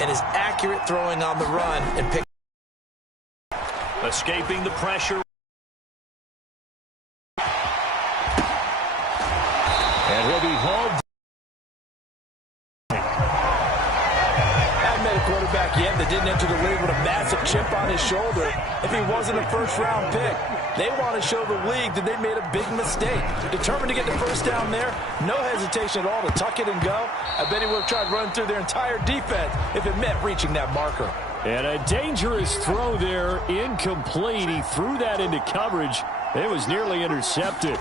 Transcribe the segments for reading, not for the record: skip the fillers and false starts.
and is accurate throwing on the run and pick. Escaping the pressure. And he'll be hauled. Haven't met a quarterback yet that didn't enter the league with a massive chip on his shoulder if he wasn't a first-round pick. They want to show the league that they made a big mistake. Determined to get the first down there, no hesitation at all to tuck it and go. I bet he would have tried running through their entire defense if it meant reaching that marker. And a dangerous throw there, incomplete. He threw that into coverage. It was nearly intercepted.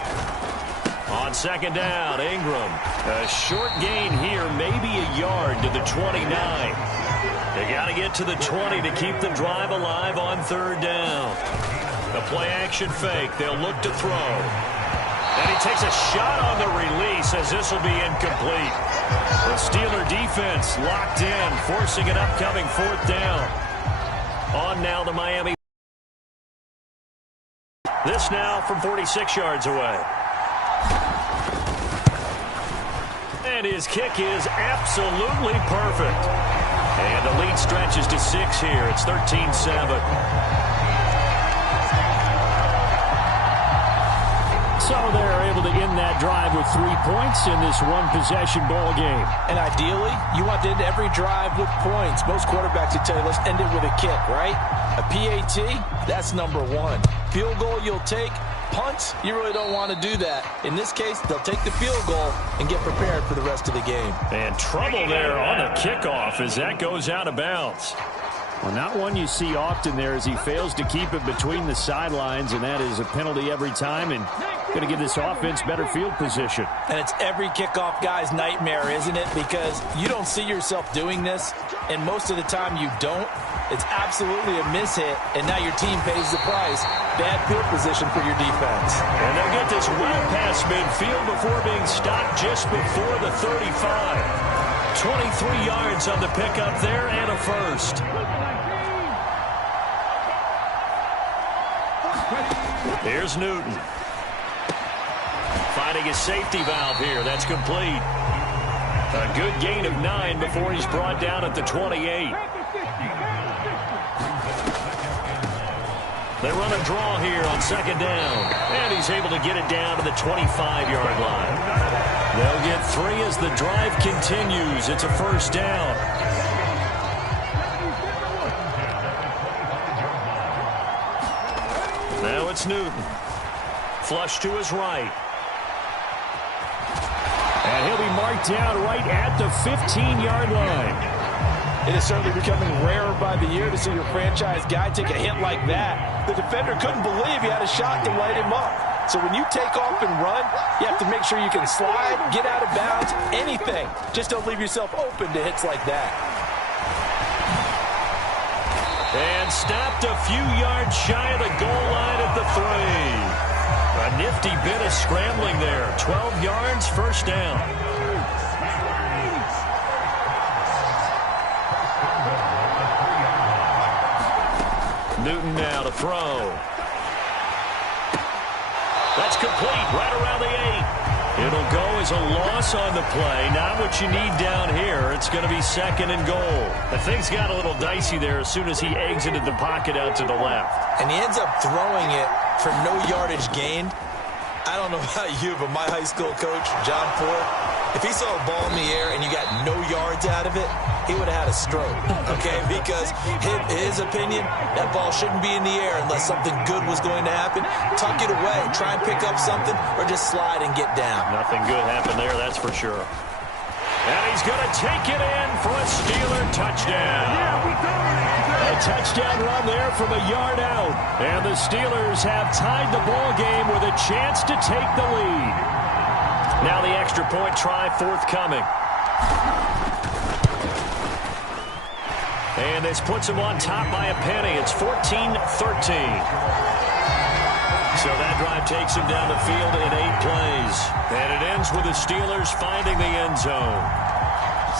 On second down, Ingram. A short gain here, maybe a yard to the 29. They got to get to the 20 to keep the drive alive on third down. The play-action fake. They'll look to throw. And he takes a shot on the release as this will be incomplete. The Steeler defense locked in, forcing an upcoming fourth down. On now to Miami. This now from 46 yards away. And his kick is absolutely perfect. And the lead stretches to 6 here. It's 13-7. So they're able to end that drive with 3 points in this one-possession ball game. And ideally, you want to end every drive with points. Most quarterbacks would tell you, let's end it with a kick, right? A PAT, that's number one. Field goal you'll take. Punts, you really don't want to do that. In this case, they'll take the field goal and get prepared for the rest of the game. And trouble there on the kickoff as that goes out of bounds. Well, not one you see often there as he fails to keep it between the sidelines, and that is a penalty every time and going to give this offense better field position. And it's every kickoff guy's nightmare, isn't it? Because you don't see yourself doing this, and most of the time you don't. It's absolutely a mishit, and now your team pays the price. Bad field position for your defense. And they'll get this well past midfield before being stopped just before the 35. 23 yards on the pickup there and a first. Here's Newton. Finding his safety valve here. That's complete. A good gain of 9 before he's brought down at the 28. They run a draw here on second down. And he's able to get it down to the 25-yard line. They'll get 3 as the drive continues. It's a first down. Now it's Newton. Flush to his right. And he'll be marked down right at the 15-yard line. It is certainly becoming rarer by the year to see your franchise guy take a hit like that. The defender couldn't believe he had a shot to light him up. So when you take off and run, you have to make sure you can slide, get out of bounds, anything. Just don't leave yourself open to hits like that. And stopped a few yards shy of the goal line at the 3. A nifty bit of scrambling there. 12 yards, first down. Newton now to throw. That's complete right around the 8. It'll go as a loss on the play. Not what you need down here. It's going to be second and goal. The things got a little dicey there as soon as he exited the pocket out to the left. And he ends up throwing it for no yardage gained. I don't know about you, but my high school coach, John Ford, if he saw a ball in the air and you got no yards out of it, he would have had a stroke, okay? Because his opinion, that ball shouldn't be in the air unless something good was going to happen. Tuck it away, try and pick up something, or just slide and get down. Nothing good happened there, that's for sure. And he's going to take it in for a Steeler touchdown. A touchdown run there from a yard out. And the Steelers have tied the ball game with a chance to take the lead. Now the extra point try forthcoming. And this puts him on top by a penny. It's 14-13. So that drive takes him down the field in 8 plays. And it ends with the Steelers finding the end zone.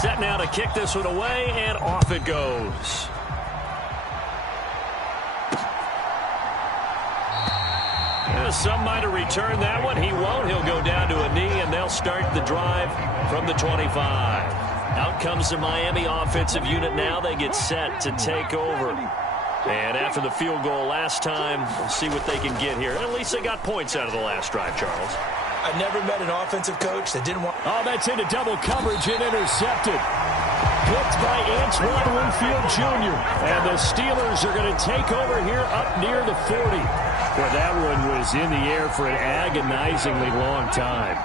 Set now to kick this one away, and off it goes. Some might have returned that one. He won't. He'll go down to a knee, and they'll start the drive from the 25. Out comes the Miami offensive unit now. They get set to take over. And after the field goal last time, we'll see what they can get here. At least they got points out of the last drive, Charles. I've never met an offensive coach that didn't want... Oh, that's into double coverage and intercepted. Picked by Antoine Winfield Jr. And the Steelers are going to take over here up near the 40. Well, that one was in the air for an agonizingly long time.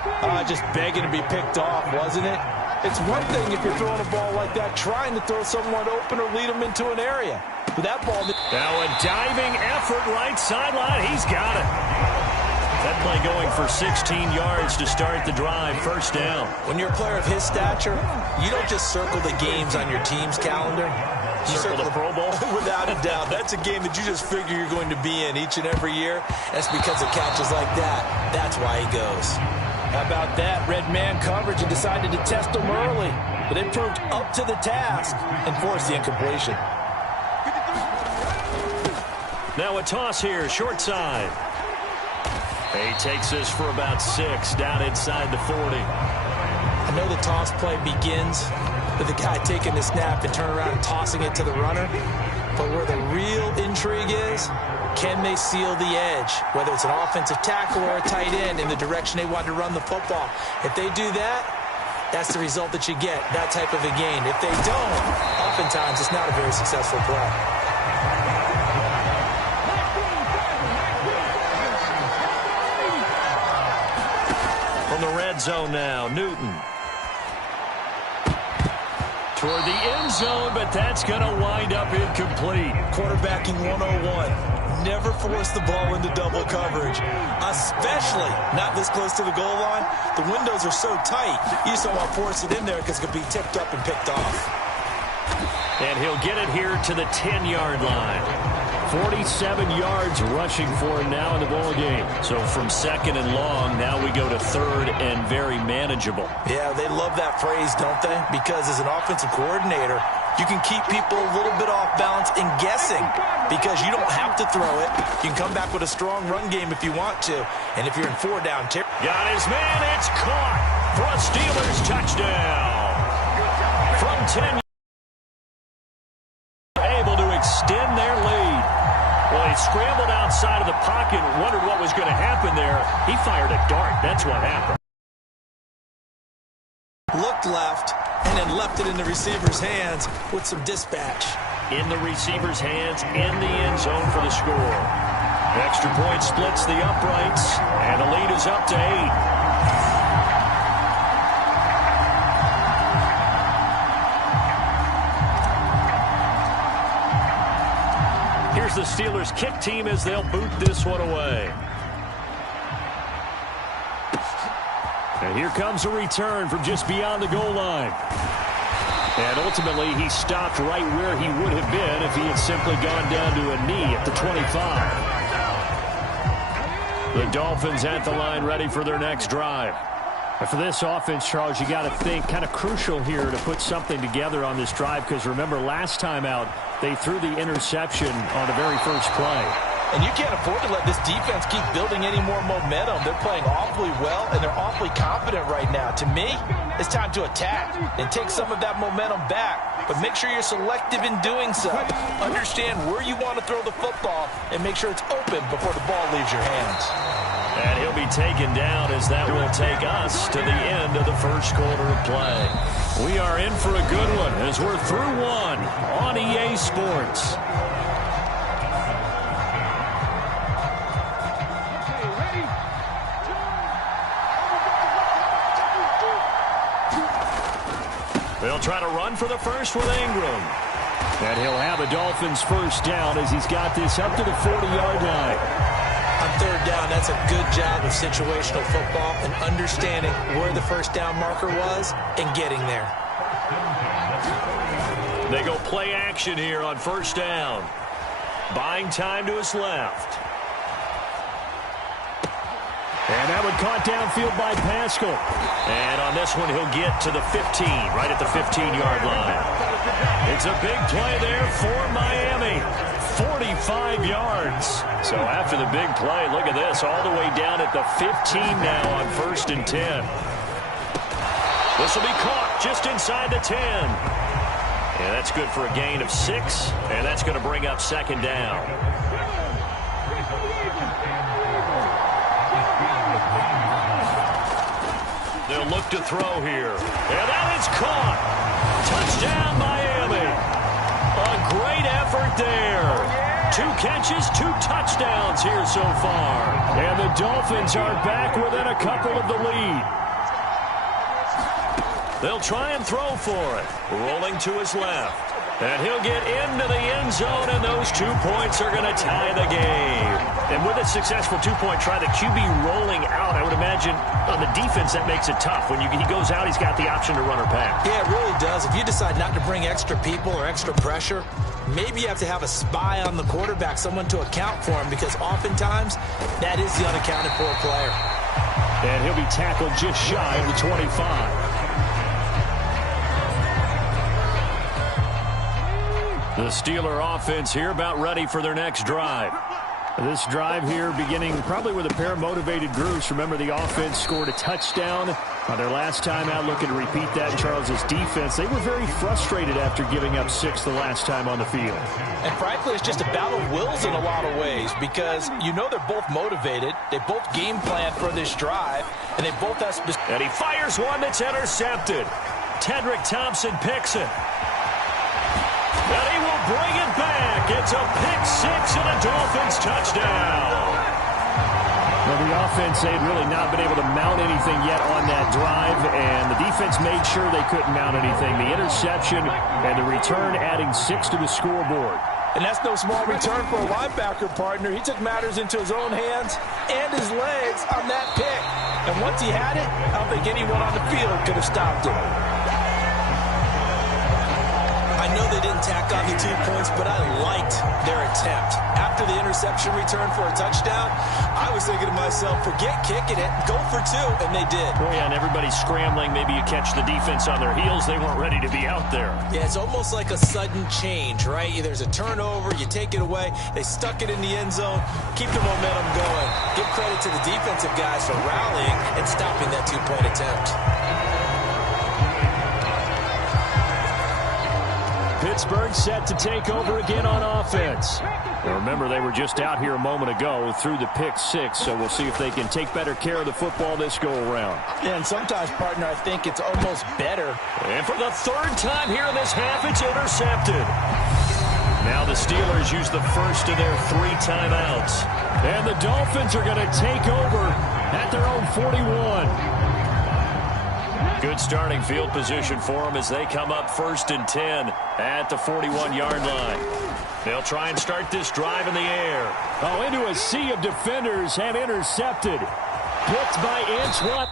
Just begging to be picked off, wasn't it? It's one thing if you're throwing a ball like that, trying to throw someone open or lead them into an area. But that ball... Now a diving effort right sideline. He's got it. That play going for 16 yards to start the drive. First down. When you're a player of his stature, you don't just circle the games on your team's calendar. You circle the Pro Bowl? Without a doubt. That's a game that you just figure you're going to be in each and every year. That's because of catches like that. That's why he goes. How about that? Red man coverage and decided to test him early. But it proved up to the task and forced the incompletion. Now a toss here, short side. He takes this for about 6 down inside the 40. I know the toss play begins with the guy taking the snap and turn around and tossing it to the runner. But where the real intrigue is, can they seal the edge? Whether it's an offensive tackle or a tight end in the direction they want to run the football. If they do that, that's the result that you get, that type of a gain. If they don't, oftentimes it's not a very successful play. From the red zone now, Newton. Toward the end zone, but that's going to wind up incomplete. Quarterbacking 101. Never force the ball into double coverage, especially not this close to the goal line. The windows are so tight, you just don't want to force it in there because it could be tipped up and picked off. And he'll get it here to the 10-yard line. 47 yards rushing for him now in the ball game. So from second and long, now we go to third and very manageable. Yeah, they love that phrase, don't they? Because as an offensive coordinator, you can keep people a little bit off balance and guessing because you don't have to throw it. You can come back with a strong run game if you want to. And if you're in 4 down, got his man. It's caught for a Steelers touchdown. From 10, able to extend their lead. Well, he scrambled outside of the pocket, wondered what was going to happen there. He fired a dart. That's what happened. Looked left and then left it in the receiver's hands with some dispatch. In the receiver's hands, in the end zone for the score. Extra point splits the uprights, and the lead is up to 8. Here's the Steelers kick team as they'll boot this one away. And here comes a return from just beyond the goal line. And ultimately, he stopped right where he would have been if he had simply gone down to a knee at the 25. The Dolphins at the line ready for their next drive. And for this offense, Charles, you got to think kind of crucial here to put something together on this drive because remember last time out, they threw the interception on the very first play. And you can't afford to let this defense keep building any more momentum. They're playing awfully well, and they're awfully confident right now. To me, it's time to attack and take some of that momentum back. But make sure you're selective in doing so. Understand where you want to throw the football and make sure it's open before the ball leaves your hands. And he'll be taken down as that will take us to the end of the first quarter of play. We are in for a good one as we're through one on EA Sports. They'll try to run for the first with Ingram. And he'll have a Dolphins first down as he's got this up to the 40-yard line. On third down, that's a good job of situational football and understanding where the first down marker was and getting there. They go play action here on first down. Buying time to his left. And that one caught downfield by Pascal. And on this one, he'll get to the 15, right at the 15-yard line. It's a big play there for Miami. 45 yards. So after the big play, look at this, all the way down at the 15 now on 1st and 10. This will be caught just inside the 10. Yeah, that's good for a gain of 6, and that's going to bring up second down. They'll look to throw here. And that is caught. Touchdown, Miami. A great effort there. 2 catches, 2 touchdowns here so far. And the Dolphins are back within a couple of the lead. They'll try and throw for it. Rolling to his left. And he'll get into the end zone, and those 2 points are going to tie the game. And with a successful 2-point try, the QB rolling out, I would imagine on the defense that makes it tough. When he goes out, he's got the option to run or pass. Yeah, it really does. If you decide not to bring extra people or extra pressure, maybe you have to have a spy on the quarterback, someone to account for him, because oftentimes that is the unaccounted for player. And he'll be tackled just shy of the 25. The Steeler offense here about ready for their next drive. This drive here beginning probably with a pair of motivated groups. Remember, the offense scored a touchdown on their last time out, looking to repeat that in Charles's defense. They were very frustrated after giving up 6 the last time on the field. And frankly, it's just a battle of wills in a lot of ways, because you know they're both motivated. They both game planned for this drive, and they both have... And he fires one that's intercepted. Tedrick Thompson picks it. And he will bring it back. It's a pick-6 and a Dolphins touchdown. Well, the offense, they had really not been able to mount anything yet on that drive, and the defense made sure they couldn't mount anything. The interception and the return adding 6 to the scoreboard. And that's no small return for a linebacker partner. He took matters into his own hands and his legs on that pick. And once he had it, I don't think anyone on the field could have stopped him. I know they didn't tack on the 2 points, but I liked their attempt. After the interception return for a touchdown, I was thinking to myself, forget kicking it, go for 2, and they did. Oh, yeah, and everybody's scrambling. Maybe you catch the defense on their heels. They weren't ready to be out there. Yeah, it's almost like a sudden change, right? There's a turnover, you take it away, they stuck it in the end zone, keep the momentum going. Give credit to the defensive guys for rallying and stopping that 2-point attempt. Pittsburgh set to take over again on offense. Now remember, they were just out here a moment ago through the pick-6, so we'll see if they can take better care of the football this go-around. Yeah, and sometimes, partner, I think it's almost better. And for the 3rd time here in this half, it's intercepted. Now the Steelers use the first of their 3 timeouts. And the Dolphins are going to take over at their own 41. Good starting field position for them as they come up 1st and 10 at the 41-yard line. They'll try and start this drive in the air. Oh, into a sea of defenders and intercepted. Picked by Antoine.